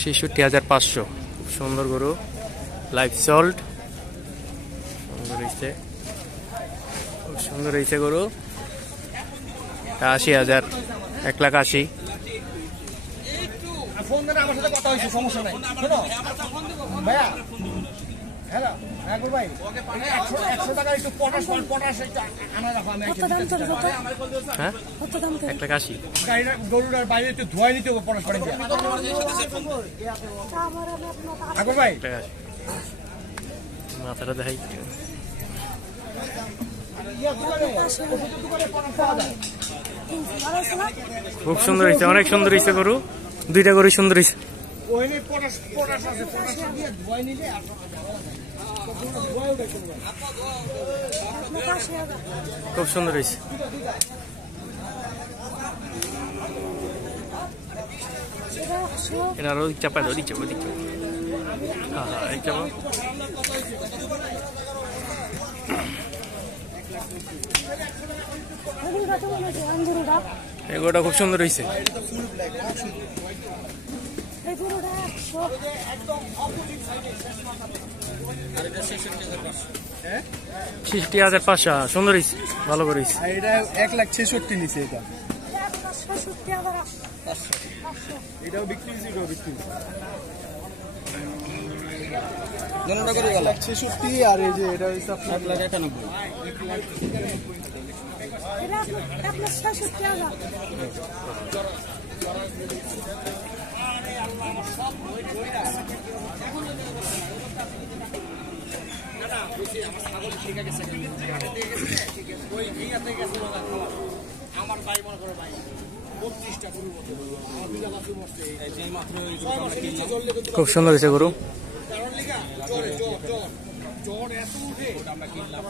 ৬৬,৫০০। খুব সুন্দর গরু, লাইফ সল্ট, খুব সুন্দর হয়েছে গরু। ৮০,০০০, ১,৮০,০০০। হ্যাঁ, ১,৮০,০০০। গরুটার বাইরে একটু ধোয়াই নিতে হবে পটাশ পানি দিয়ে। ভাই মাথাটা দেখাই। খুব সুন্দর হয়েছে, অনেক সুন্দর হয়েছে গরু। দুইটা গরু সুন্দর হয়েছে। খুব সুন্দর হয়েছে। এটা আরো চাপা দাও, দিচ্ছে দিচ্ছে। হ্যাঁ হ্যাঁ, এই চাপা। এই গরুটা খুব সুন্দর হয়েছে। ৬৬,৫০০। সুন্দর হয়েছে, ভালো করে হয়েছে। এটা ১,৬৬,০০০ নিচে। এটাও বিক্রি হয়েছে, এটাও বিক্রি হয়েছে। ১,৬৬,০০০ আর এই যে এটা হচ্ছে ১,৯১,০০০। আমার ভাই মনে করো ভাই ৩৫টা গরু। খুব সুন্দর হয়েছে গরু। জ্বর এত উঠে আমরা কিনলাম।